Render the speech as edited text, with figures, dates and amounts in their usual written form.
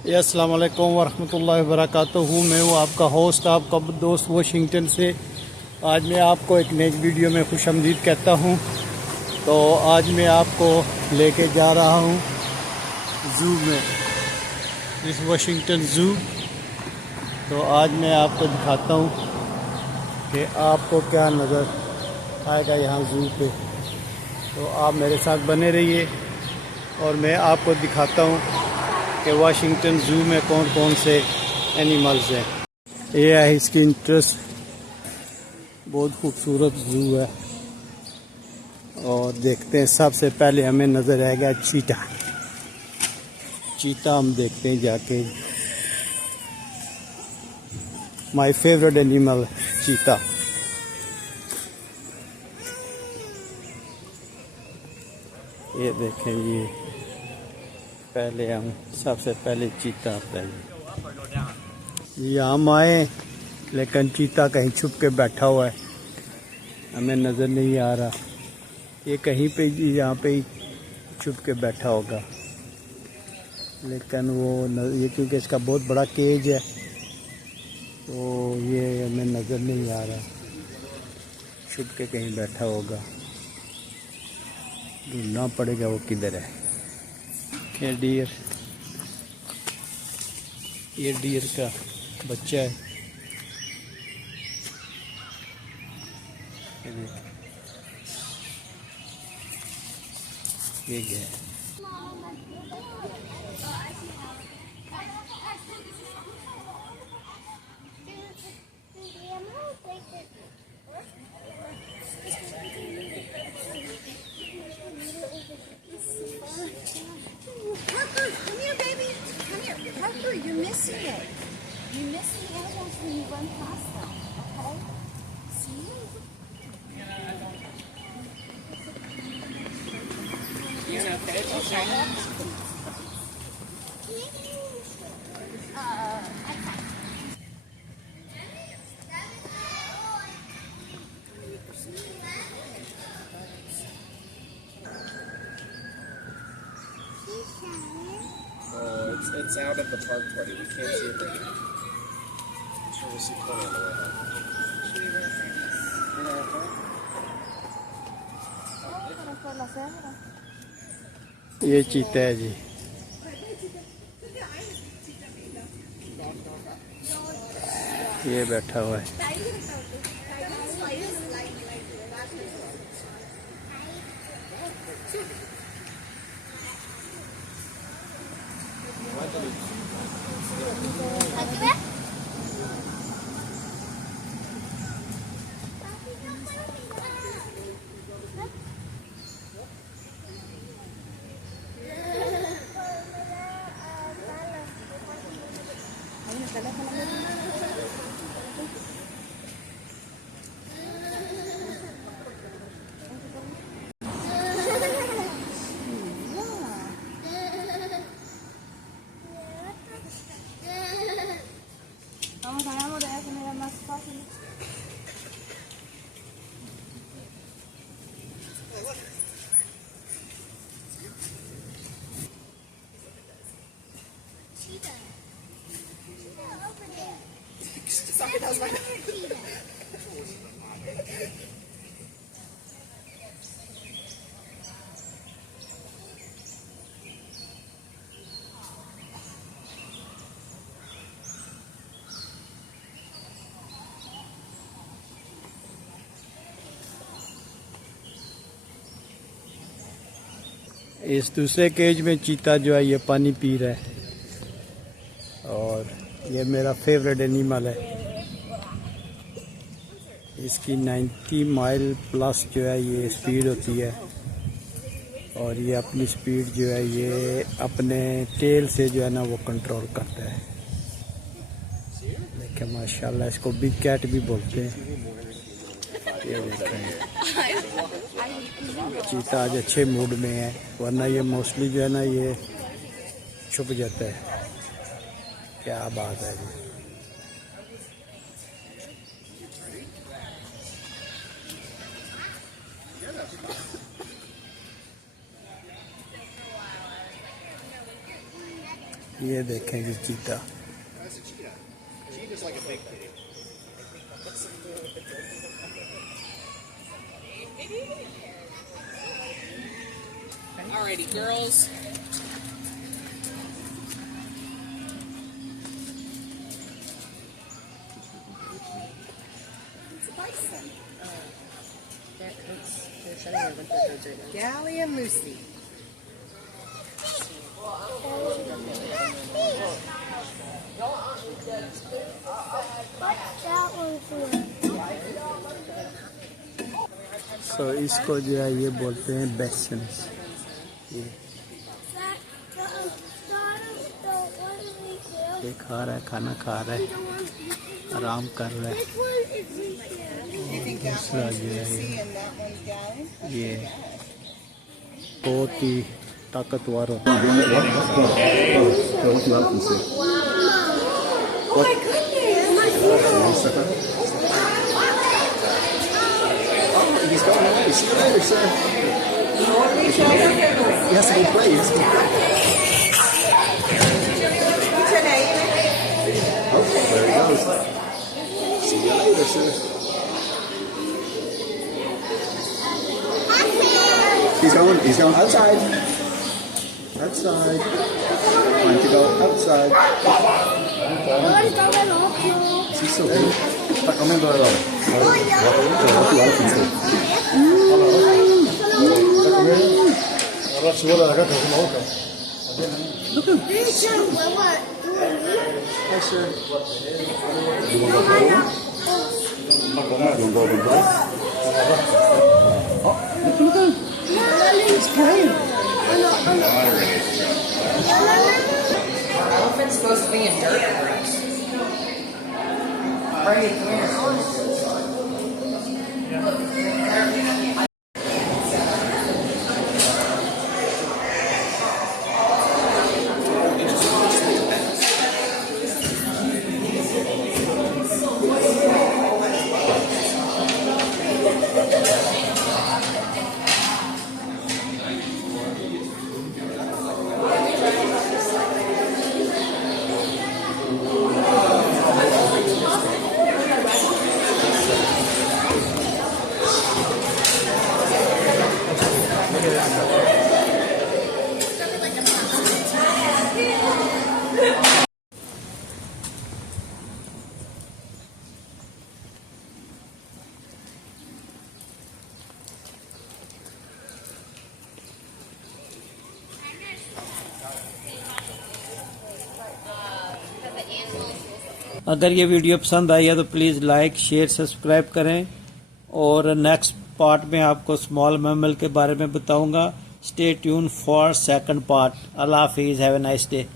अस्सलाम वालेकुम वरहमतुल्लाहि वबरकातुहू। मैं हूँ आपका होस्ट, आपका दोस्त वाशिंगटन से। आज मैं आपको एक नई वीडियो में खुशामदीद कहता हूँ। तो आज मैं आपको लेके जा रहा हूँ ज़ू में, इस वाशिंगटन ज़ू। तो आज मैं आपको दिखाता हूँ कि आपको क्या नज़र आएगा यहाँ ज़ू पे। तो आप मेरे साथ बने रहिए और मैं आपको दिखाता हूँ कि वाशिंगटन ज़ू में कौन कौन से एनिमल्स हैं। ये है इसकी इंटरेस्ट, बहुत खूबसूरत ज़ू है। और देखते हैं, सबसे पहले हमें नज़र आएगा चीता। चीता हम देखते हैं जाके। माय फेवरेट एनिमल चीता। ये देखें, ये पहले हम सबसे पहले चीता आता है। यहाँ हम आए लेकिन चीता कहीं छुप के बैठा हुआ है, हमें नज़र नहीं आ रहा। ये कहीं पे यहाँ पे ही छुप के बैठा होगा, लेकिन वो ये क्योंकि इसका बहुत बड़ा केज है तो ये हमें नज़र नहीं आ रहा। छुप के कहीं बैठा होगा, ढूंढना पड़ेगा वो किधर है। ये डियर, ये डियर का बच्चा है। ये गया है। You're missing it. You miss the animals when you run past them, okay? See? You okay? Okay. Oh, it's out of the park party. We can't see it right now. I'm sure we'll see Chloe on the way home. ये चीता है जी। ये बैठा हुआ है। Vamos a poner más fácil. इस दूसरे cage में चीता जो है ये पानी पी रहा है और ये मेरा फेवरेट एनिमल है। इसकी 90 माइल प्लस जो है ये स्पीड होती है और ये अपनी स्पीड जो है ये अपने टेल से जो है ना वो कंट्रोल करता है। देखिए माशाल्लाह, इसको बिग कैट भी बोलते हैं। ये देखें, चीता आज अच्छे मूड में है, वरना ये मोस्टली जो है ना ये छुप जाता है। क्या बात है जी। ये देखें जी चीता। That's a cheetah. Cheetah's like a big kitty. Alrighty, girls. It's a bison. Gally and Lucy. What's that one for? तो इसको जो है ये बोलते हैं बेसन्स। ये ये खा रहा है, खाना खा रहा है, आराम कर रहा है। दूसरा जो है ये बहुत ही ताकतवर होता है। He's going away. See you later, sir. He has to go play. He has to go play. Okay, there he goes. See you later, sir. He's going outside. Outside. Time to go outside. Is he so good? Está comiendo de lado. Ahora subo la gata con la boca. Hi, sir. You want to go home? You want to go and play? Oh, look at him. He's playing. Elephant's supposed to be in dirt grass. Brady, come here. अगर ये video पसंद आई है तो please like share subscribe करें और next part में आपको small mammal के बारे में बताऊंगा। Stay tune for second part. अल्लाह हाफिज़, हैव ए नाइस डे।